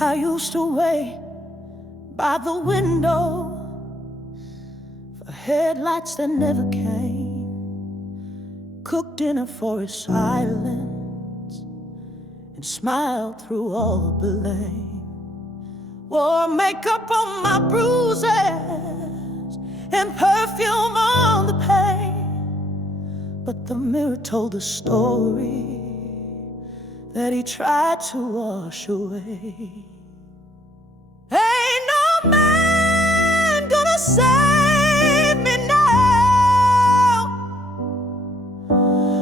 I used to wait by the window for headlights that never came, cooked dinner for his silence, and smiled through all the blame. Wore makeup on my bruises and perfume on the pain, but the mirror told a story that he tried to wash away. Ain't no man gonna save me now.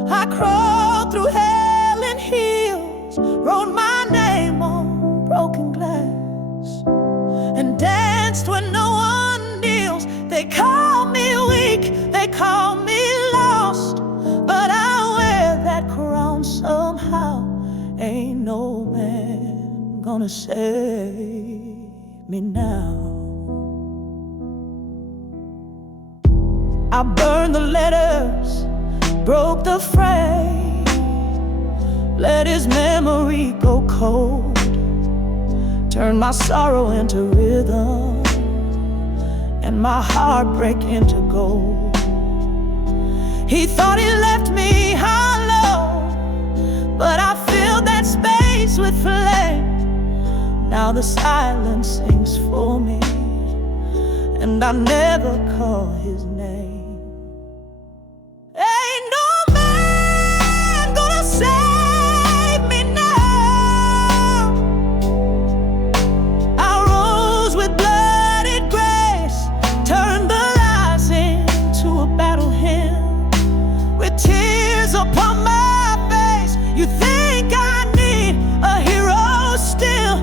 I crawled through hell in heels, wrote my name on broken glass, and danced when no one kneels. They call me weak, they call me lost, but I wear that crown somehow. Ain't no man gonna save me now. I burned the letters, broke the frame, let his memory go cold, turned my sorrow into rhythm and my heartbreak into gold. He thought he left me hollow, but I filled that space with flame. Now the silence sings for me, and I never call his name. Ain't no man gonna save me now. I rose with bloodied grace, turned the lies into a battle hymn, with tears upon my face. You think I need a hero still?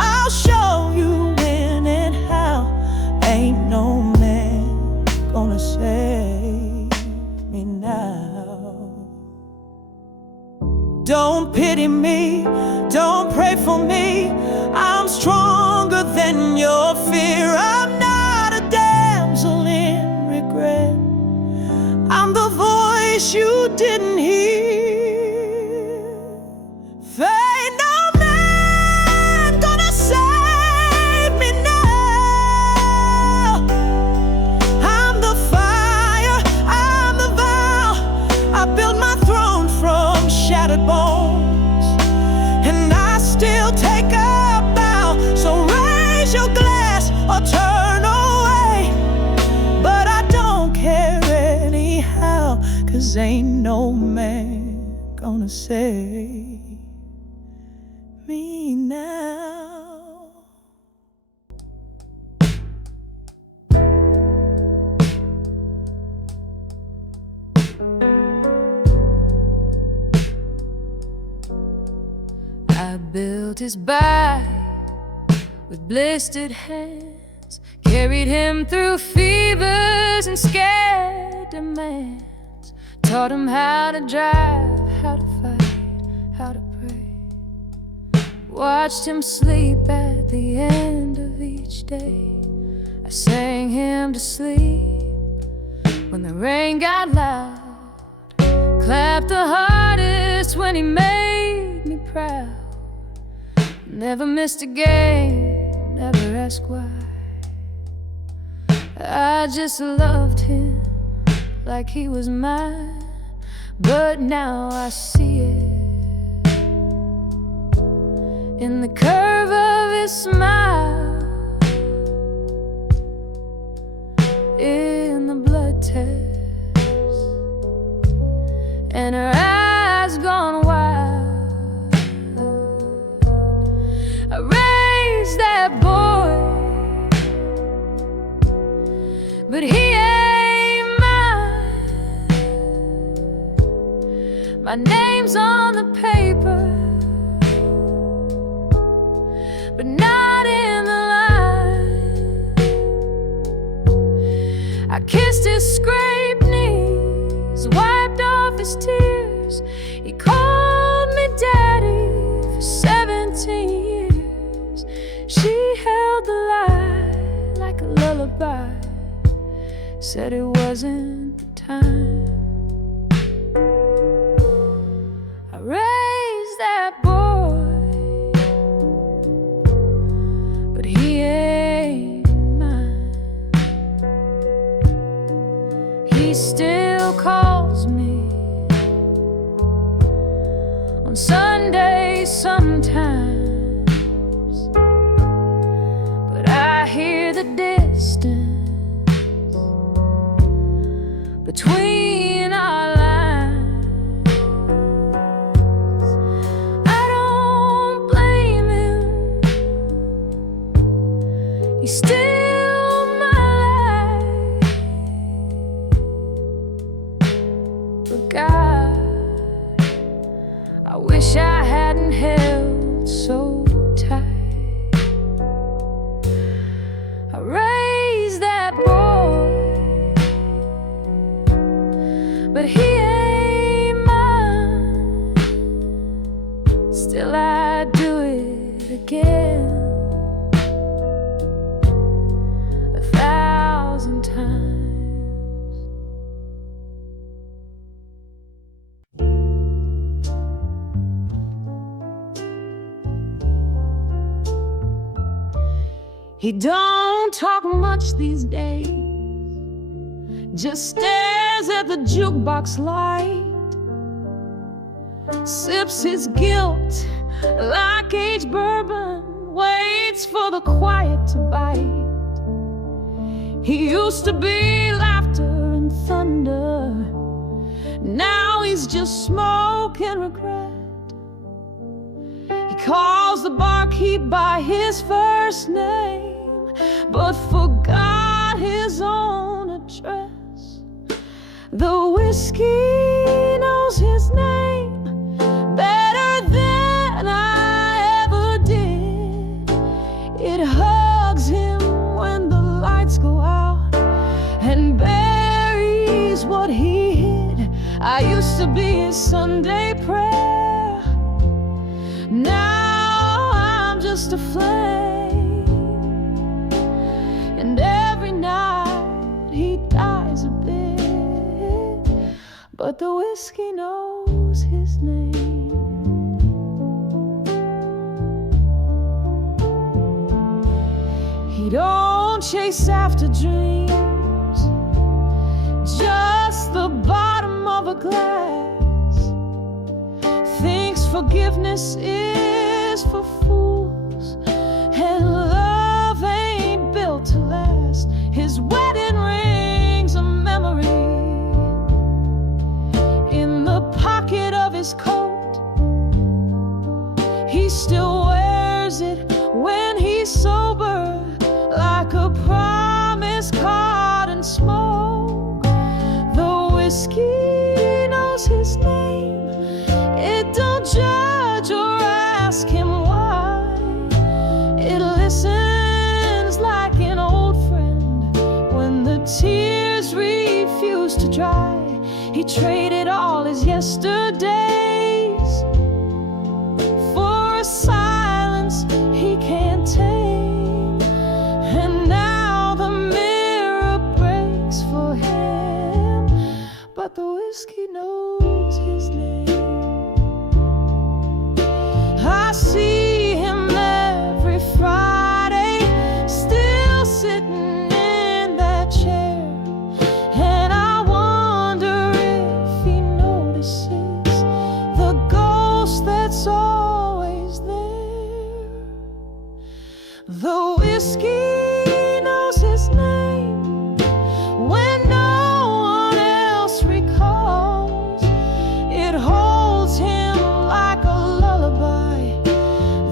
I'll show you when and how. Ain't no man gonna save me now. Don't pity me, don't pray for me. I'm stronger than your fear. I'm not a damsel in regret. I'm the voice you didn't hear. Ain't no man gonna save me now. I'm the fire, I'm the vow. I built my throne from shattered bones, and I still take a bow. So raise your glass or turn away, but I don't care anyhow, 'cause ain't no man gonna save me now. I built his back with blistered hands, carried him through fevers and scared demands, taught him how to drive, how to fight, how to pray. Watched him sleep at the end of each day. I sang him to sleep when the rain got loud, clapped the hardest when he made me proud. Never missed a game, never asked why. I just loved him like he was mine, but now I see it in the curve of his smile, in the blood test, and her eyes gone wild. I raised that boy, but he ain't mine. My name's on the paper, but not in the line. I kissed his scraped knees, wiped off his tears. He called me daddy for 17 years. She held the light like a lullaby, said it wasn't the time. I raised that boy, Sunday sometimes, but I hear the distance between our lines. I don't blame him, he's still my life. But God, I wish I hadn't held so tight. I raised that boy, but he ain't mine. Still I'd do it again 1,000 times. He don't talk much these days, just stares at the jukebox light, sips his guilt like aged bourbon, waits for the quiet to bite. He used to be laughter and thunder, now he's just smoke and regret. He calls the barkeep by his first name, but forgot his own address. The whiskey knows his name better than I ever did. It hugs him when the lights go out and buries what he hid. I used to be his Sunday prayer, now I'm just a flame. And every night he dies a bit, but the whiskey knows his name. He don't chase after dreams, just the bottom of a glass. Thinks forgiveness is for fools, and love ain't built to last. His wedding ring's a memory in the pocket of his coat. He still wears it when he's sober, like a promise caught in smoke. The whiskey knows his name, it don't judge or ask him why. It listens like an old friend when the tears refuse to dry. He traded all his yesterdays for a silence he can't tame. And now the mirror breaks for him, but the whiskey knows his name. I see him every Friday, still sitting in that chair, and I wonder if he notices the ghost that's always there. The whiskey knows his name when no one else recalls. It holds him like a lullaby,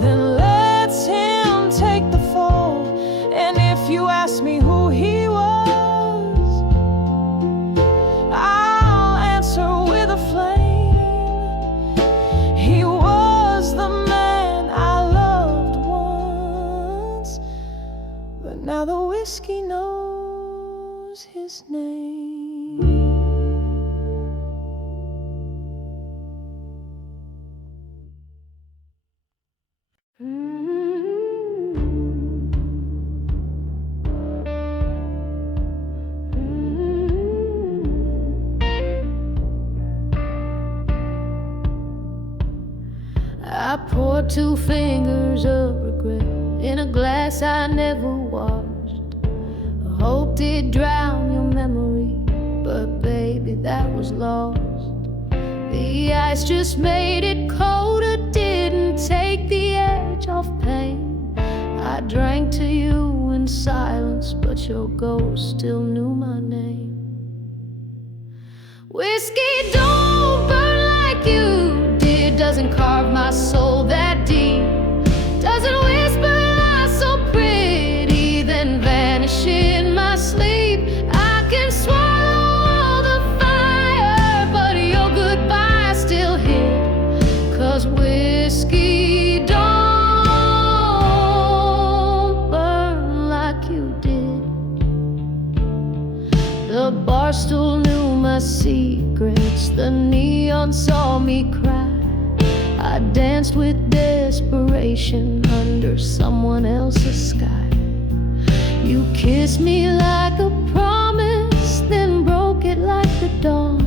then lets him take the fall. And if you ask me who he was, I'll answer with a flame. He was the man I loved once, but now the whiskey knows his name. I poured 2 fingers of regret in a glass I never washed. I hoped it'd drown your memory, but baby, that was lost. The ice just made it colder. drank to you in silence, but your ghost still knew my name. Whiskey don't burn like you did, doesn't carve my soul that deep, doesn't whisper lies so pretty, then vanish in my sleep. I can swallow all the fire, but your goodbye still hit, 'cause whiskey don't burn like you did. The bar stool knew my secrets, the neon saw me cry. I danced with desperation under someone else's sky. You kissed me like a promise, then broke it like the dawn.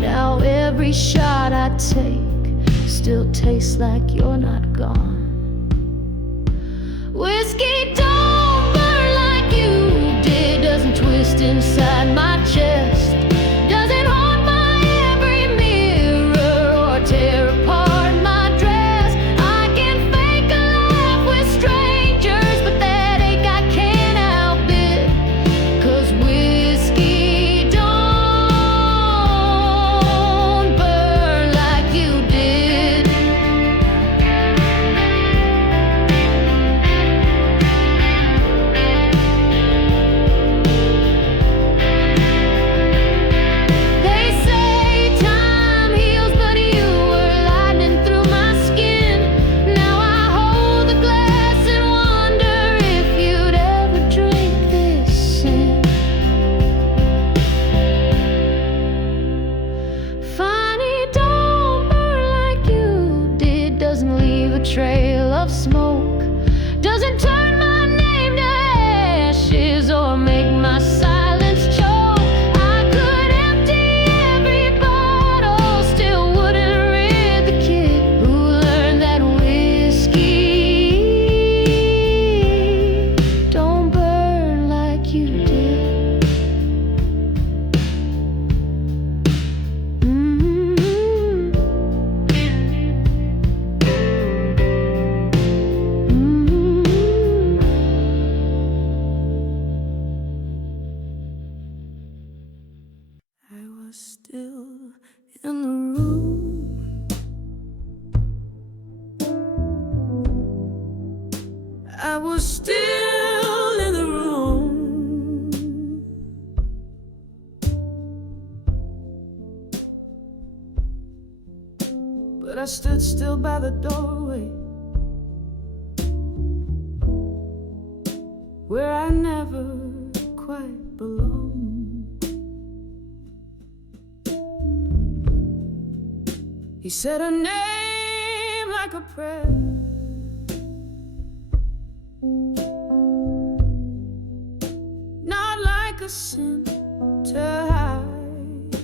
Now every shot I take still tastes like you're not gone. Whiskey don't burn like you did, doesn't twist inside my chest, doesn't haunt my every mirror or tear apart my dress. I can fake a laugh with strangers, but that ache I can't outbid, 'cause whiskey don't burn like you did. They say time heals, but you were lightning through my skin. Now I hold the glass and wonder if you'd ever drink this in. Funny don't burn like you did, doesn't leave a trail of smoke, doesn't turn my name to ashes or make my silence choke. I could empty every bottle, still wouldn't rid the kid who learned that whiskey don't burn like you did. I was still in the room. I was still in the room. But I stood still by the doorway, where I never quite belonged. He said her name like a prayer, not like a sin to hide.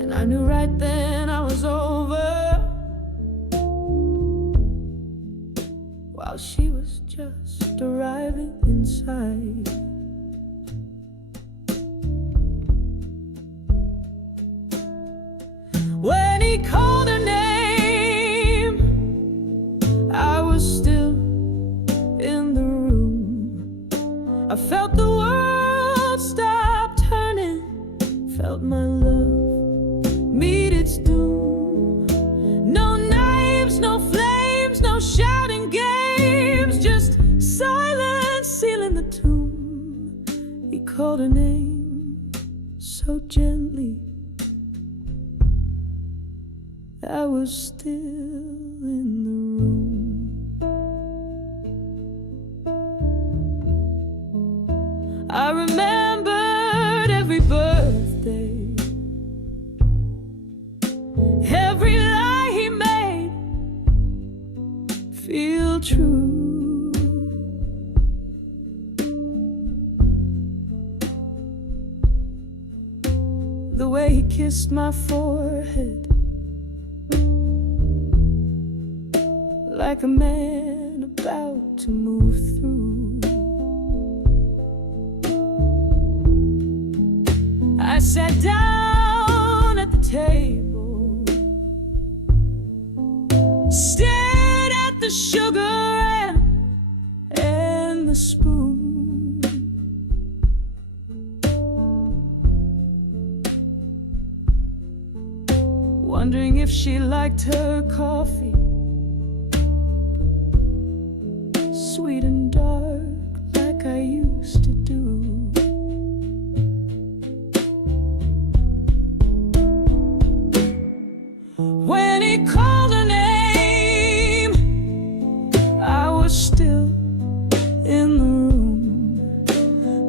And I knew right then I was over, while she was just arriving inside. When he called her name, I was still in the room. I felt the world stop turning, felt my love meet its doom. No knives, no flames, no shouting games, just silence sealing the tomb. He called her name so gently, I was still in the room. I remembered every birthday, every lie he made feel true. The way he kissed my forehead, like a man about to move through. I sat down at the table, stared at the sugar and the spoon. Wondering if she liked her coffee sweet and dark like I used to do. When he called her name, I was still in the room.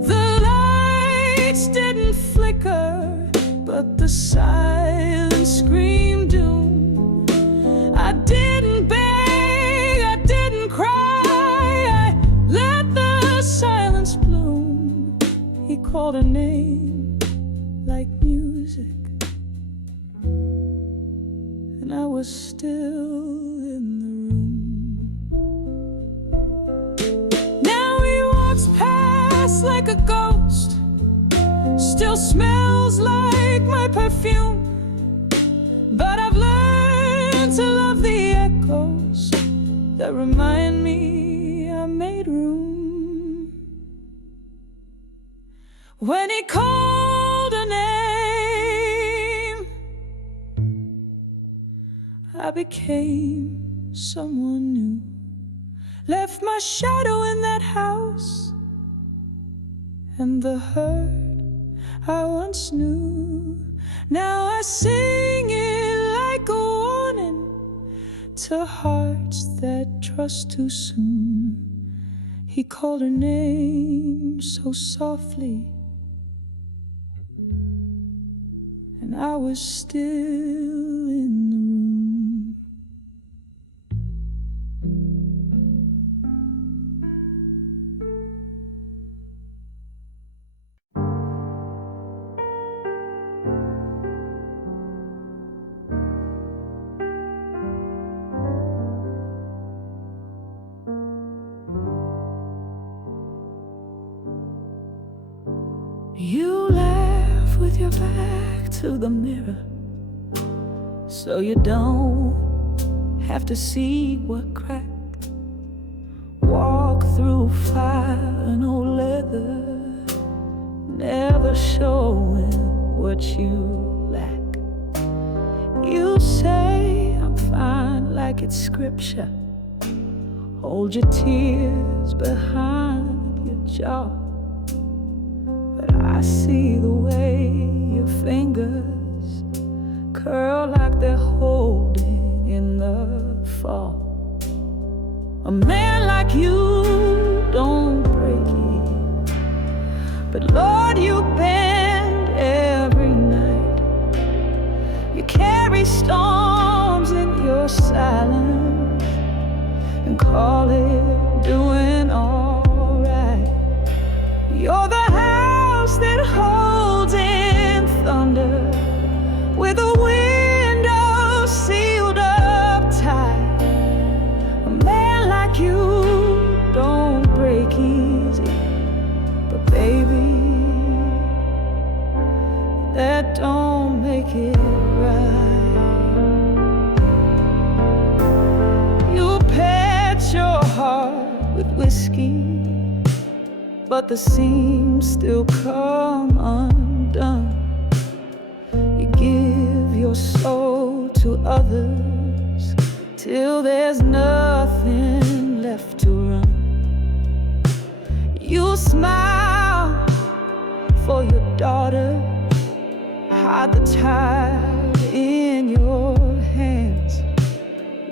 The lights didn't flicker, but the silence screamed doom. I didn't beg, I didn't cry, I let the silence bloom. He called her name like music, and I was still in the room. Now he walks past like a ghost, still smells like my perfume. But I've learned to love the echoes that remind me I made room. When he called her name, I became someone new. Left my shadow in that house, and the hurt I once knew. Now I sing it like a warning to hearts that trust too soon. He called her name so softly, and I was still in the room. You laugh with your back to the mirror, so you don't have to see what cracked. Walk through fire and old leather, never showing what you lack. You say I'm fine like it's scripture. Hold your tears behind your jaw. I see the way your fingers curl like they're holding in the fall. A man like you don't break it, but Lord, you bend every night. You carry storms in your silence and call it doing all right. You're the that holds in thunder, with a window sealed up tight. A man like you don't break easy, but baby, that don't make it right. You patch your heart with whiskey, but the seams still come undone. You give your soul to others till there's nothing left to run. You smile for your daughter, hide the child in your hands.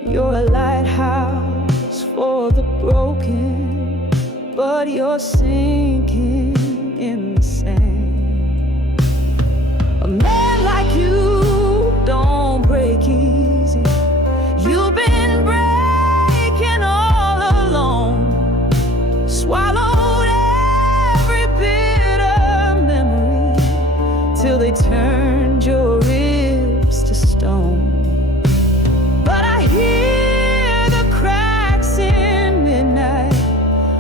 You're a lighthouse for the broken, but you're sinking in the sand. A man like you don't break easy. You've been breaking all alone, swallowed every bitter memory till they turned your ribs to stone. But I hear the cracks in midnight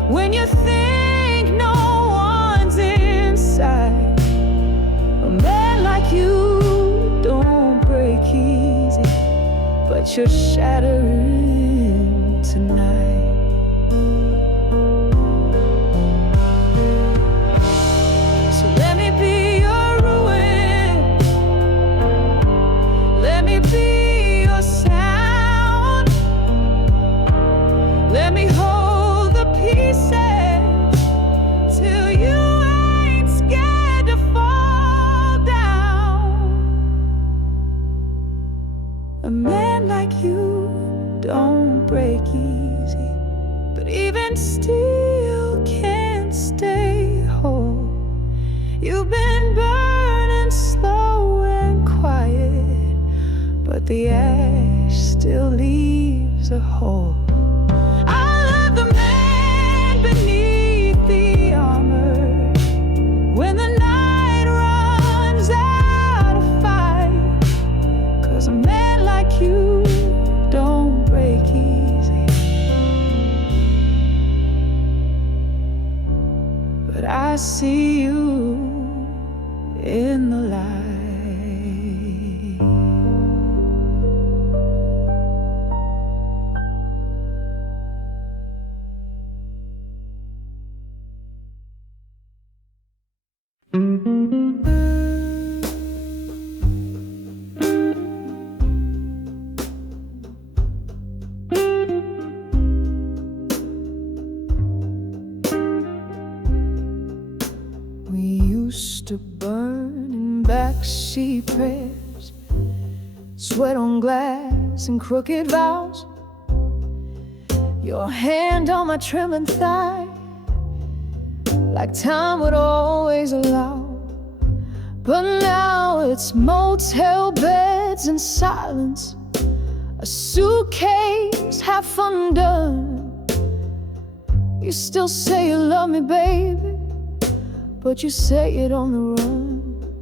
when you think no one's inside. A man like you don't break easy, but that you're shattering tonight. So let me be your ruin, let me be your sound, let me hold the pieces till you ain't scared to fall down. A man like you don't break easy, but even still can't stay whole. You've been burning slow and quiet, but the ash still leaves a hole. I love the man beneath the armor when the night runs out of fight, 'cause a man like you don't break easy. But I see you in the light. We used to burn in backseat prayers, sweat on glass and crooked vows, your hand on my trembling thigh, like time would always allow. But now it's motel beds and silence, a suitcase half undone. You still say you love me, baby, but you say it on the run.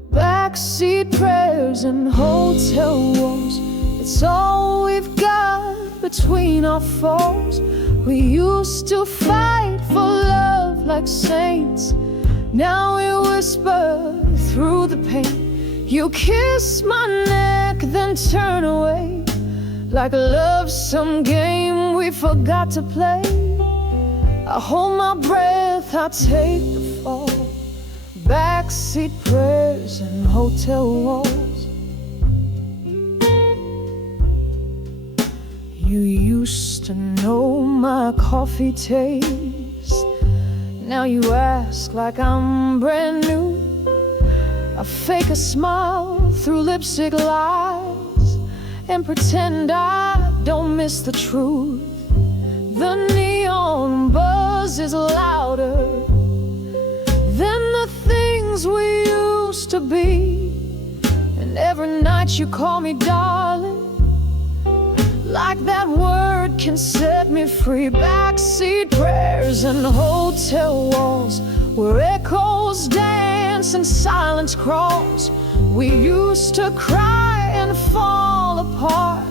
Backseat prayers and hotel walls, it's all we've got between our falls. We used to fight for love like saints, now we whisper through the pain. You kiss my neck, then turn away, like a love-some game we forgot to play. I hold my breath, I take the fall. Backseat prayers and hotel walls. You used to know my coffee taste, now you ask like I'm brand new. I fake a smile through lipstick lies and pretend I don't miss the truth. The neon buzz is louder than the things we used to be, and every night you call me darling, like that word can set me free. Backseat prayers and hotel walls, where echoes dance and silence crawls. We used to cry and fall apart,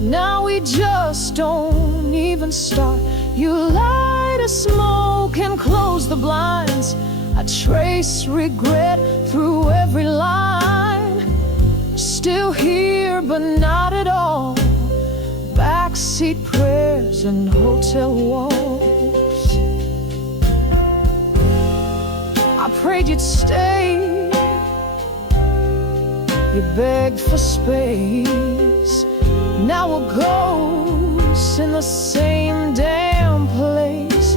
now we just don't even start. You light a smoke and close the blinds, I trace regret through every line. Still here, but not at all. Backseat prayers and hotel walls. I prayed you'd stay, you begged for space. Now we're ghosts in the same damn place.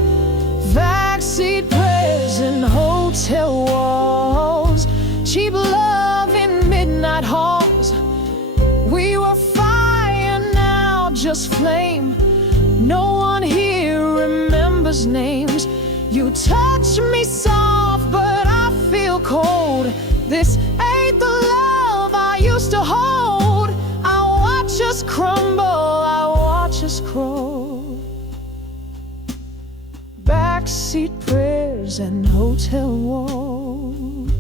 Backseat prayers and hotel walls, cheap love in midnight halls. We were fire, now just flame. No one here remembers names. You touch me soft, but I feel cold. This ain't the love I used to hold. I watch us crumble, I watch us crawl. Backseat prayers and hotel walls.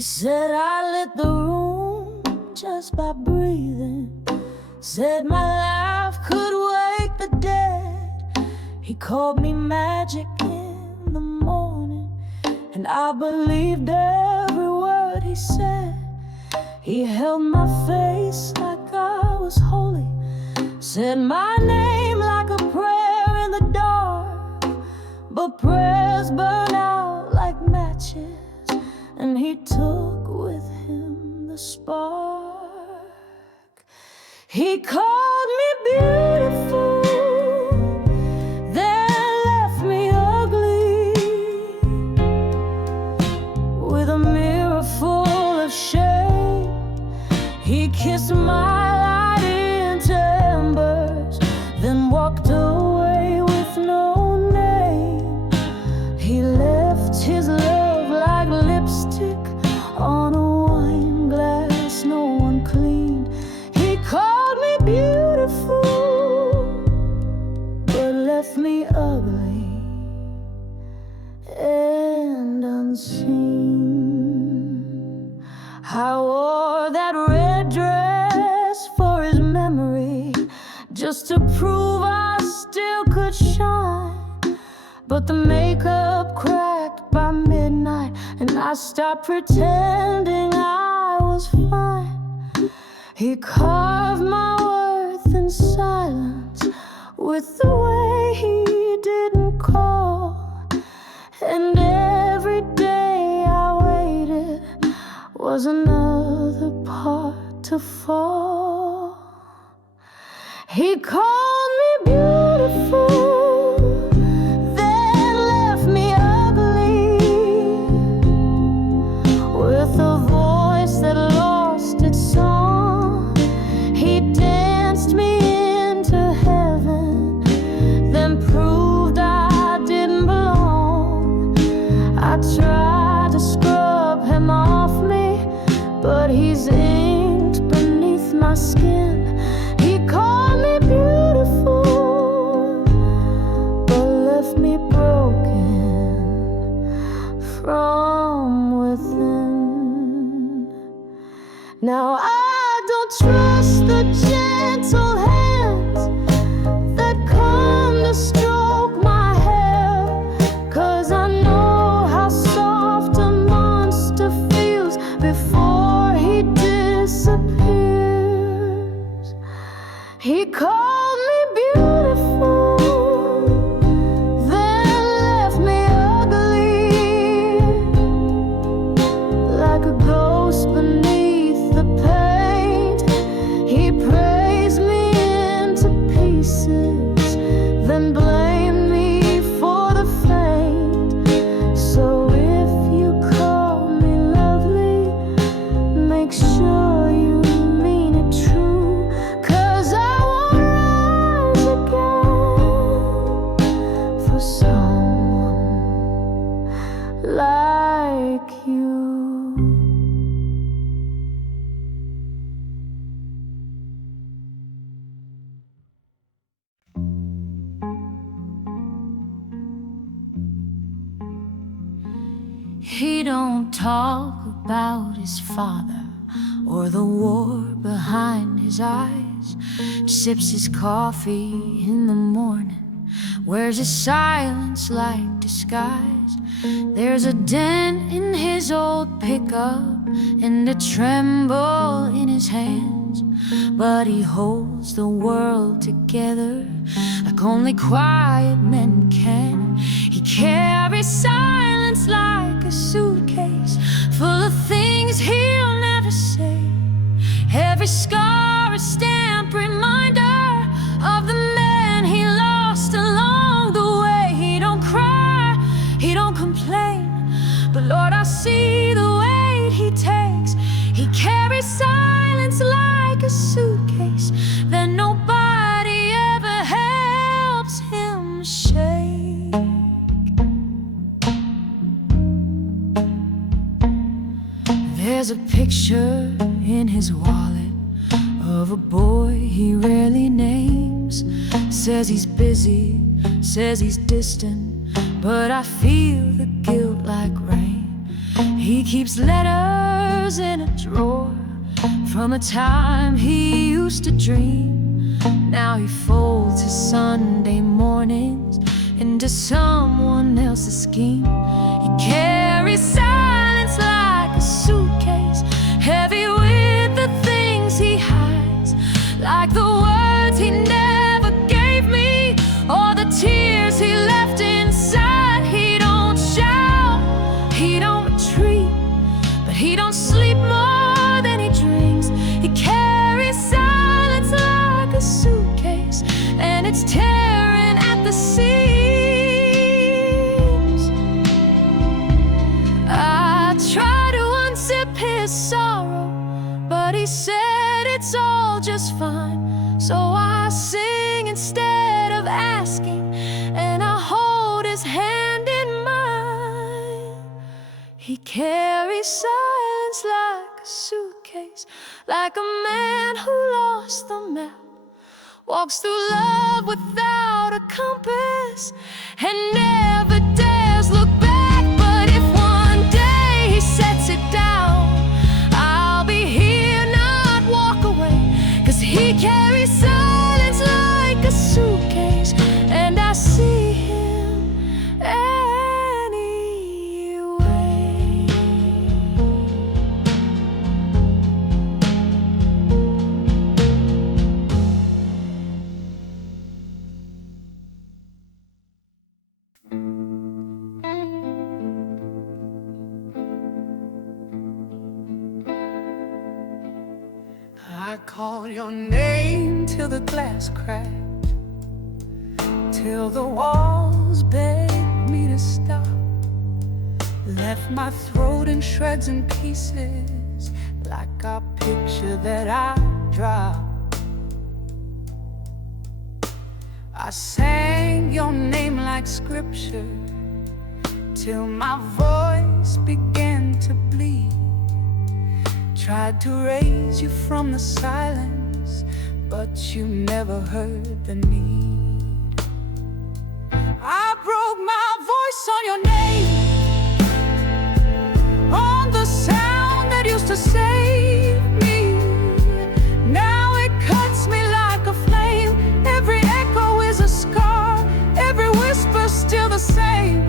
He said I lit the room just by breathing. Said my life could wake the dead. He called me magic in the morning, and I believed every word he said. He held my face like I was holy, said my name like a prayer in the dark. But prayers burn out like matches, and he took with him the spark. He called me beautiful, then left me ugly, with a mirror full of shame. He kissed my light into embers, then walked away with no name. He left his love like lipstick on a wine glass no one cleaned. He called me beautiful, but left me ugly and unseen. I wore that red dress for his memory, just to prove I still could shine. But the makeup cracked by midnight, and I stopped pretending I was fine. He carved my worth in silence with the way he didn't call. And every day I waited was another part to fall. He called me beautiful, then left me ugly, with a voice that lost its song. He danced me into heaven, then proved I didn't belong. I tried to scrub him off me, but he's inked beneath my skin. He called me beautiful, but left me broken from within. Now I don't trust the gentle hands that come to stroke my hair, 'cause I know how soft a monster feels before he disappears. He called me beautiful, then left me ugly, like a ghost beneath the paint. He praised me into pieces, then blamed me for the faint. So if you call me lovely, make sure you mean it true, 'cause I won't rise again for someone like you. He don't talk about his father or the war behind his eyes. Sips his coffee in the morning, wears his silence like disguise. There's a dent in his old pickup and a tremble in his hands, but he holds the world together like only quiet men can. He carries silence like a suitcase full of things he'll never say. Every scar a stamp reminder of the man he lost along the way. He don't cry, he don't complain, but Lord, I see the weight he takes. He carries silence like a suitcase that nobody ever helps him shake. There's a picture in his wallet of a boy he rarely names. Says he's busy, says he's distant, but I feel the guilt like rain. He keeps letters letters in a drawer from a time he used to dream. Now he folds his Sunday mornings into someone else's scheme. He carries silence like a suitcase, heavy with the things he hides, like the words he never gave me, or the tears he left inside. He don't shout, he don't retreat, but he don't sleep more than he dreams. He carries silence like a suitcase, and it's tearing at the seams. I try to unzip his sorrow, but he said it's all just fine. So I sing instead of asking, and I hold his hand in mine. He carries silence like a suitcase, like a man who lost the map, walks through love without a compass, and never dares look back. But if one day he sets it down, I'll be here, not walk away, 'cause he carries silence like a suitcase, and I see him anyway. I called your name till the glass cracked, till the walls begged me to stop. Left my throat in shreds and pieces, like a picture that I dropped. I sang your name like scripture, till my voice began to bleed. Tried to raise you from the silence, but you never heard the need. I broke my voice on your name, on the sound that used to save me. Now it cuts me like a flame. Every echo is a scar, every whisper still the same.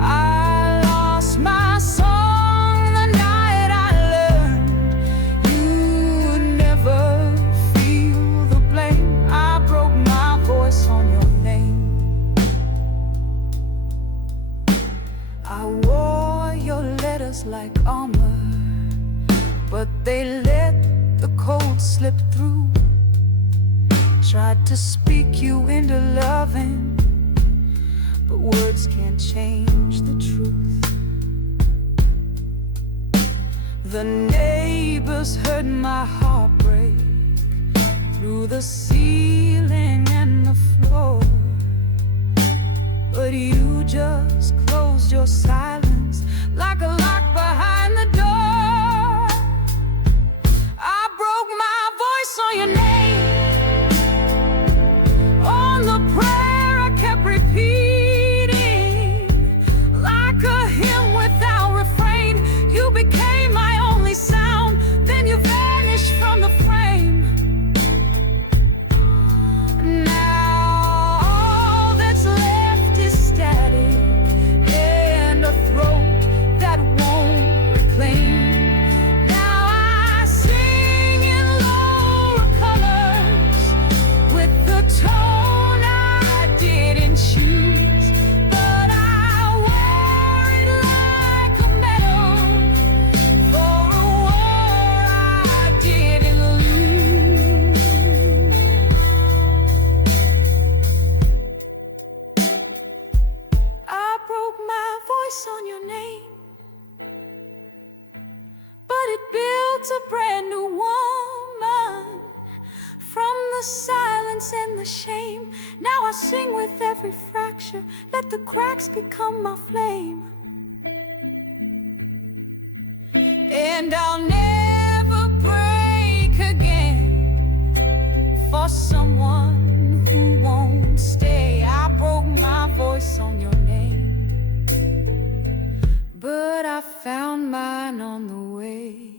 I lost my song the night I learned you'd never feel the blame. I broke my voice on your name. I wore your letters like armor, but they let the cold slip through. Tried to speak you into loving, but words can't change the truth. The neighbors heard my heart break through the ceiling and the floor, but you just closed your silence like a lock behind the door. I broke my voice on your name, on the prayer I kept repeating, like a hymn without refrain. You became my only sound, then you vanished from the frame. Now all that's left is static and a throat that won't reclaim. Now I sing in lower colors with the tone I didn't choose, but I wear it like a medal for a war I didn't lose. I broke my voice on your name, but it built a brand new woman from the silence and the shame. Now I sing with every fracture, let the cracks become my flame. And I'll never break again for someone who won't stay. I broke my voice on your name, but I found mine on the way.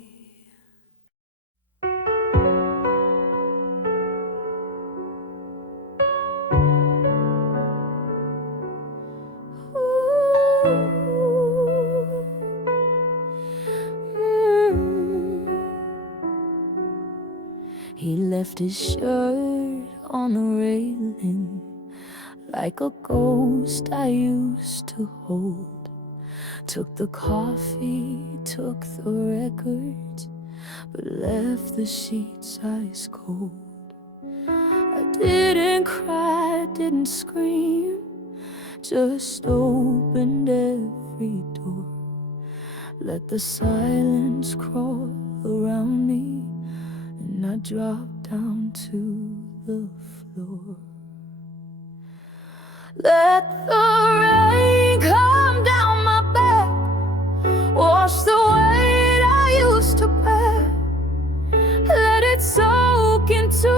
He left his shirt on the railing like a ghost I used to hold. Took the coffee, took the records, but left the sheets ice cold. I didn't cry, didn't scream, just opened every door. Let the silence crawl around me, and I dropped down to the floor. Let the rain come down my back, wash the weight I used to bear. Let it soak into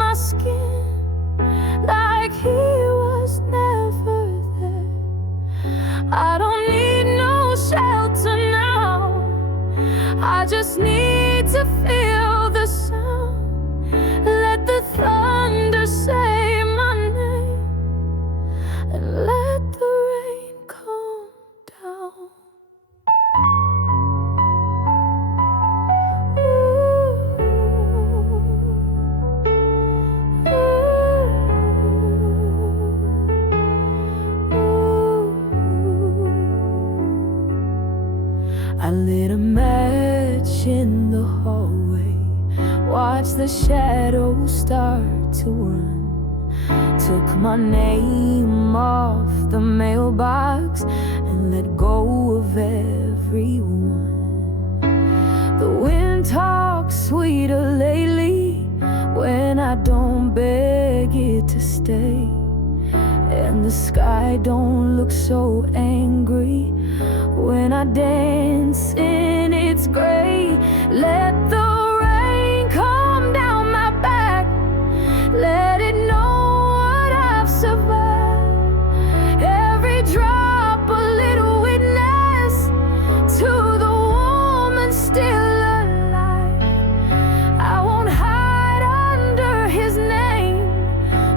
my skin like he was never there. I don't need no shelter now, I just need to feel the sound. Let the thunder say my name, and let the rain come down. I lit a match in the hallway, watched the shadows start to run. Took my name off the mailbox and let go of everyone. The wind talks sweeter lately when I don't beg it to stay, and the sky don't look so angry when I dance in its gray. Let the rain come down my back, let it know what I've survived. Every drop a little witness to the woman still alive. I won't hide under his name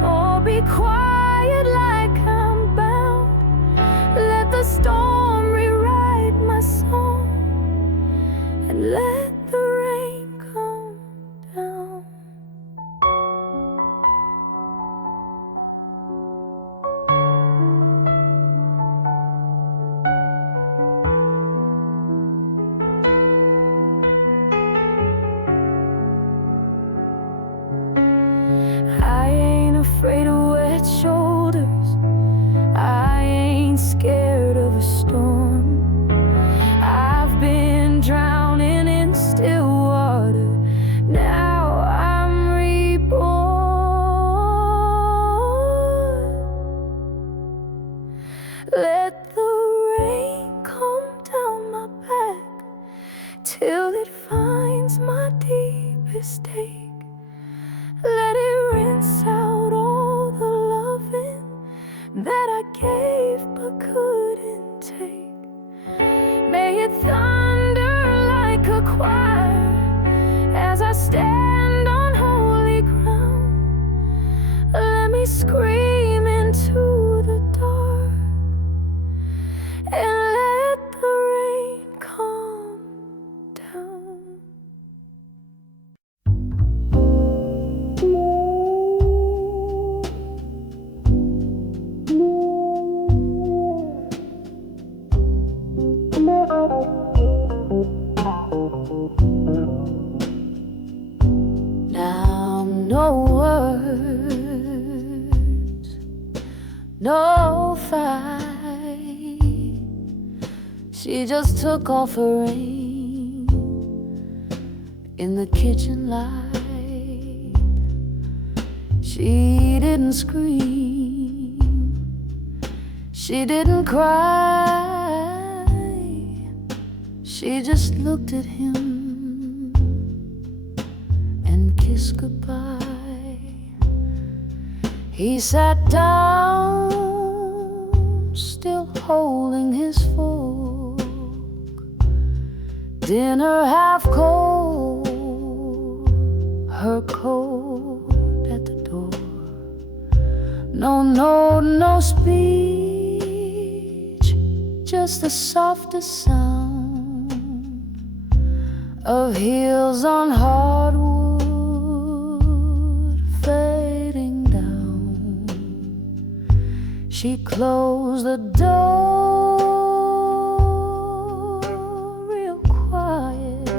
or be quiet like I'm bound. Let the storm rewrite my song, and let the rain come down. I ain't afraid of wet shoulders, I ain't scared of a storm. I've been drowning in still water, now I'm reborn. Let the rain come down my back till it finds my deepest ache. Let it rinse out all the loving that I gave but couldn't take. May it thunder like a choir as I stand on holy ground. Let me scream into the dark, and let the rain come down. Now no words, no fight. She just took off her ring in the kitchen light. She didn't scream, she didn't cry. She just looked at him and kissed goodbye. He sat down, still holding his fork, dinner half cold, her coat at the door. No note, no speech, just the softest sound of heels on hardwood fading down. She closed the door real quiet,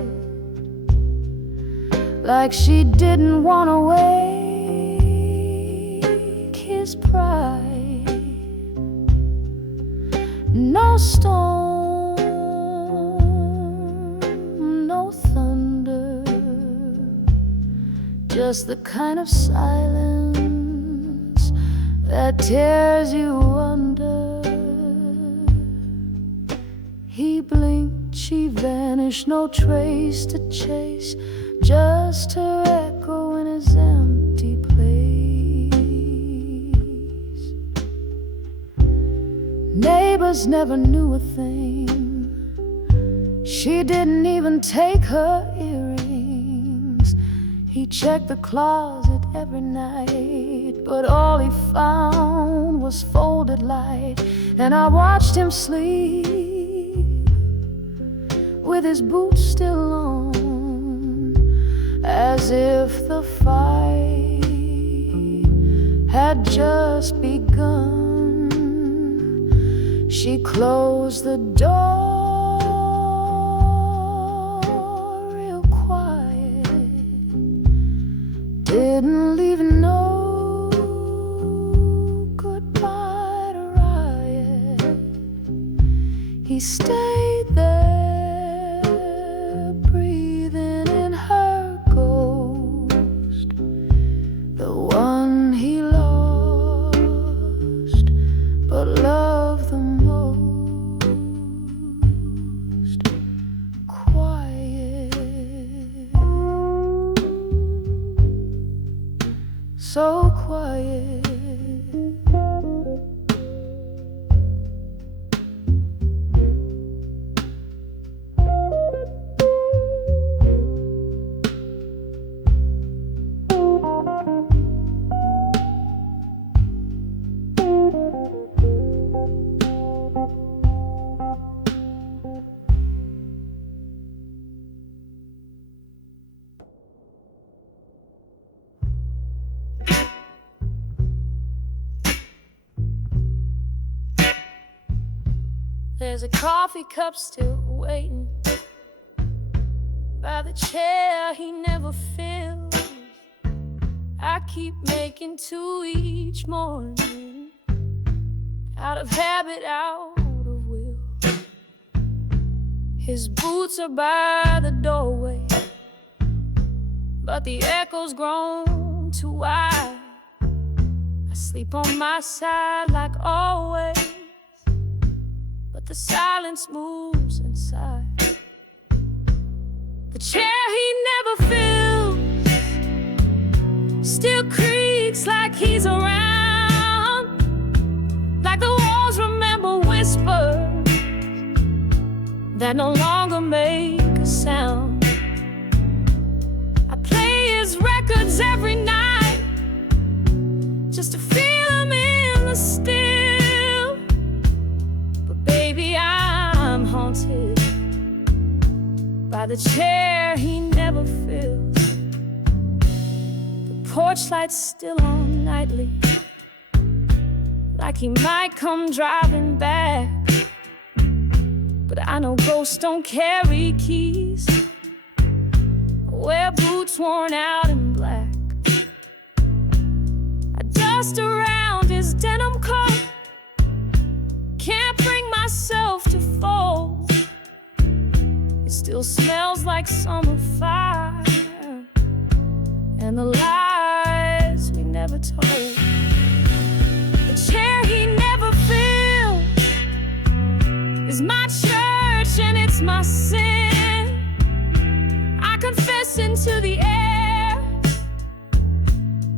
like she didn't want to wake his pride. No storm, no thunder, just the kind of silence that tears you under. He blinked, she vanished, no trace to chase, just her echo in his empty place. Neighbors never knew a thing. She didn't even take her earrings. He checked the closet every night, but all he found was folded light. And I watched him sleep with his boots still on, as if the fight had just begun. She closed the door real quiet, didn't leave no goodbye to riot. He stayed there, breathing in her ghost, the one he lost but loved the most. Quiet, so quiet. There's a coffee cup still waiting by the chair he never fills. I keep making two each morning, out of habit, out of will. His boots are by the doorway, but the echo's grown too wide. I sleep on my side like always, the silence moves inside. The chair he never fills still creaks like he's around, like the walls remember whispers that no longer make a sound. I play his records every night just to feel him in the still. I'm haunted by the chair he never fills. The porch light's still on nightly, like he might come driving back. But I know ghosts don't carry keys, wear boots worn out and black. I dust around his denim coat, can't bring myself to fold. It still smells like summer fire and the lies we never told. The chair he never fills is my church and it's my sin. I confess into the air,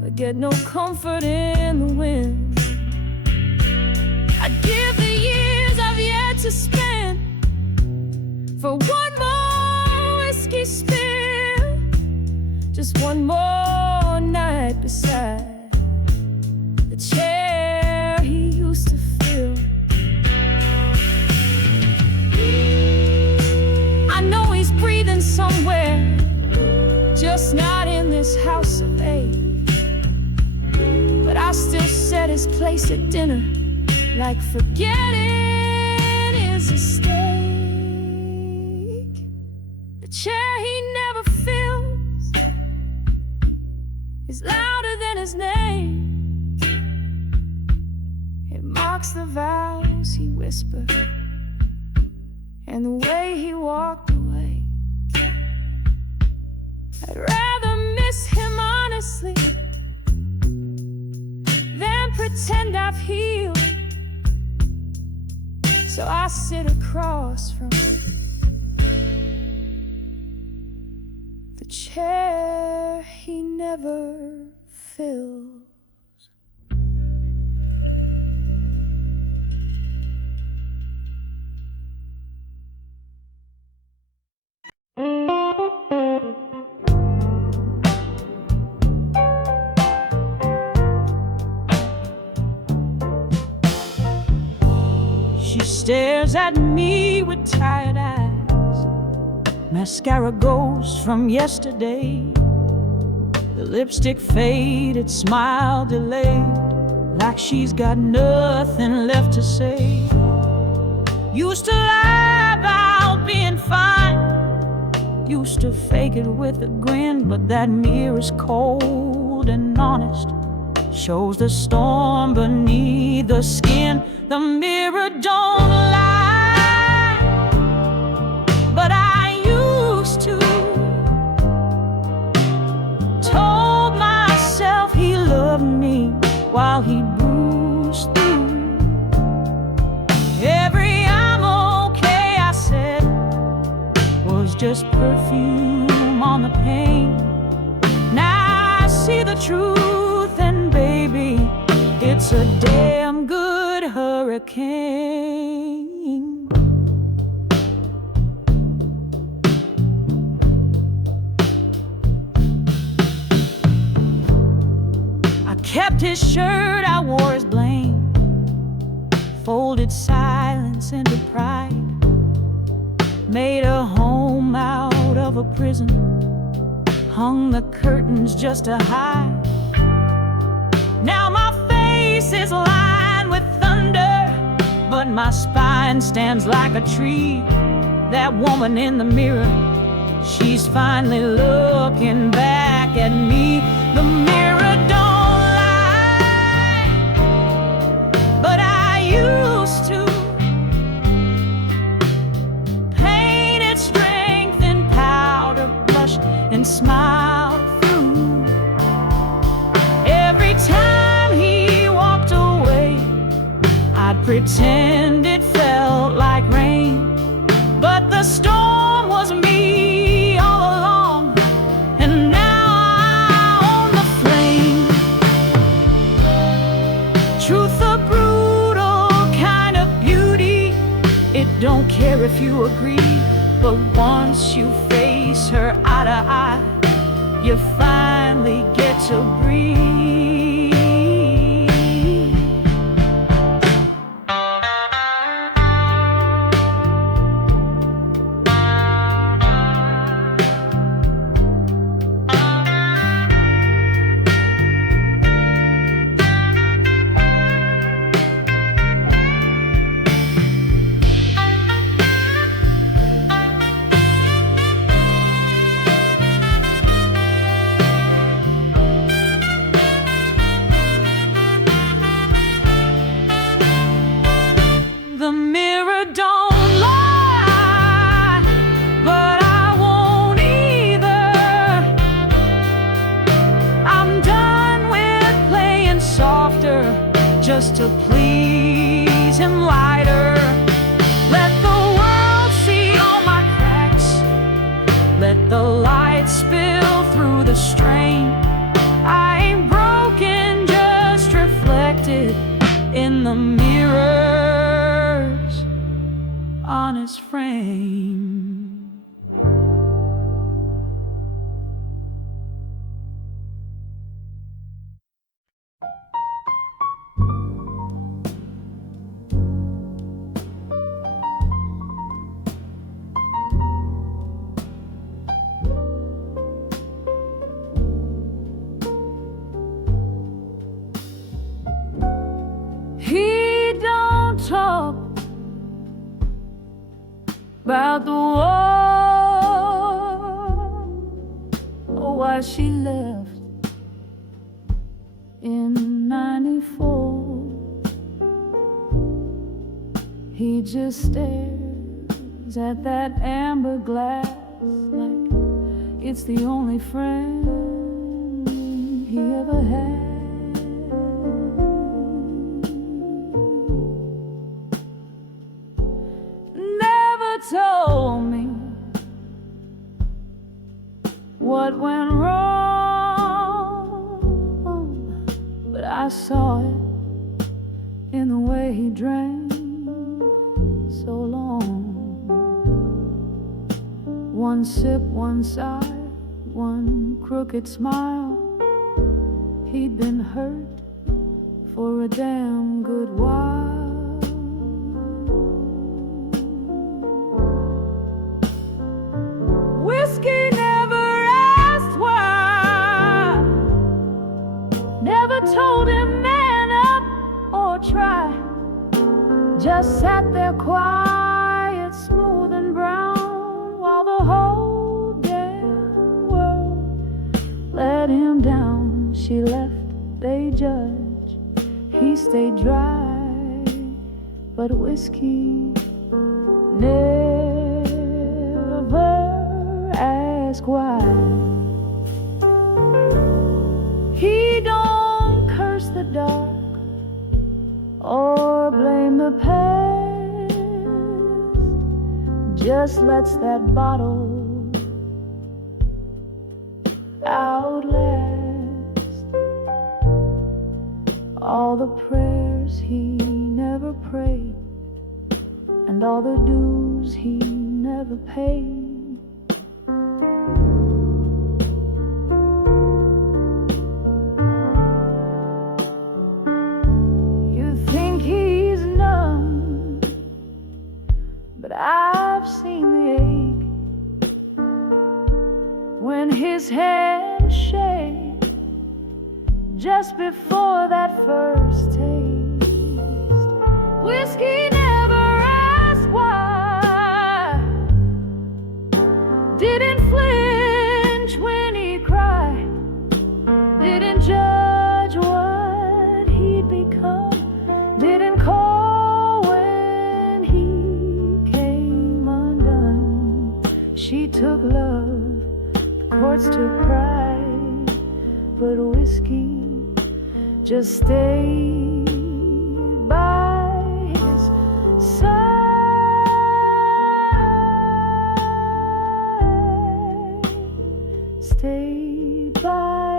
but get no comfort in the wind. I'd give the years I've yet to spend for one more whiskey spill. Just one more night beside the chair he used to fill. I know he's breathing somewhere, just not in this house of age. But I still set his place at dinner, like forgetting is a mistake. The chair he never fills is louder than his name. It mocks the vows he whispered and the way he walked away. I'd rather miss him honestly than pretend I've healed. So I sit across from the chair he never fills. She stares at me with tired eyes. Mascara goes from yesterday. The lipstick faded, smile delayed, like she's got nothing left to say. Used to lie about being fine, used to fake it with a grin, but that mirror's cold and honest, shows the storm beneath the skin. The mirror don't lie, but I used to. Told myself he loved me while he bruised through. Every "I'm okay" I said was just perfume on the pain. Now I see the truth, and baby, it's a damn good hurricane. I kept his shirt, I wore his blame, folded silence into pride, made a home out of a prison, hung the curtains just to hide. Now my face is lined with thunder, but my spine stands like a tree. That woman in the mirror, she's finally looking back at me. The mirror don't lie, but I used to. Painted strength in powder, blush and smile through. Every time he walked away, I'd pretend it felt like rain, but the storm was me all along, and now I own the flame. Truth, a brutal kind of beauty. It don't care if you agree, but once you face her eye to eye, you finally get to breathe. The mirror don't lie, but I won't either. I'm done with playing softer just to please him lighter. Let the world see all my cracks, let the light spill through the strain. I ain't broken, just reflected in the mirror's honest frame. about the war, or why she left in '94. He just stares at that amber glass like it's the only friend he ever had. Never told me what went wrong, but I saw it in the way he drank so long. One sip, one sigh, one crooked smile. He'd been hurt for a damn good while. Whiskey never asked why, never told him man up or try. Just sat there quiet, smooth and brown, while the whole damn world let him down. She left, they judge, he stayed dry, but whiskey never asked why. He don't curse the dark or blame the past, just lets that bottle outlast all the prayers he never prayed and all the dues he never paid. But I've seen the ache when his hands shake just before that first taste. Whiskey never asked why, didn't flinch when he cried, didn't judge what he'd become, didn't call She took love, courts took pride, but whiskey just stayed by his side, stayed by